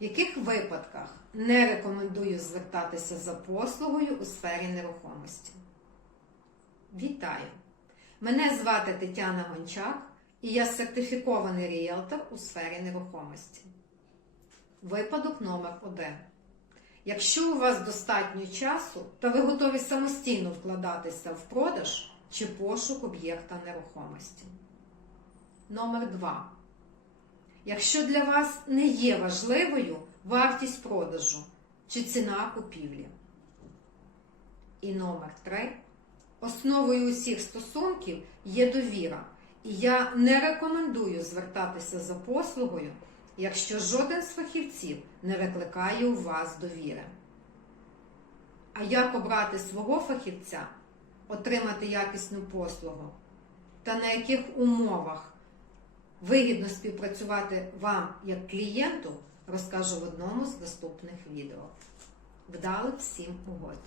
В яких випадках не рекомендую звертатися за послугою у сфері нерухомості? Вітаю! Мене звати Тетяна Гончак і я сертифікований ріелтор у сфері нерухомості. Випадок номер 1. Якщо у вас достатньо часу, то ви готові самостійно вкладатися в продаж чи пошук об'єкта нерухомості. Номер 2. Якщо для вас не є важливою вартість продажу чи ціна купівлі. І номер 3. Основою усіх стосунків є довіра, і я не рекомендую звертатися за послугою, якщо жоден з фахівців не викликає у вас довіри. А як обрати свого фахівця, отримати якісну послугу та на яких умовах вигідно співпрацювати вам як клієнту, розкажу в одному з наступних відео. Вдалих всім угодь!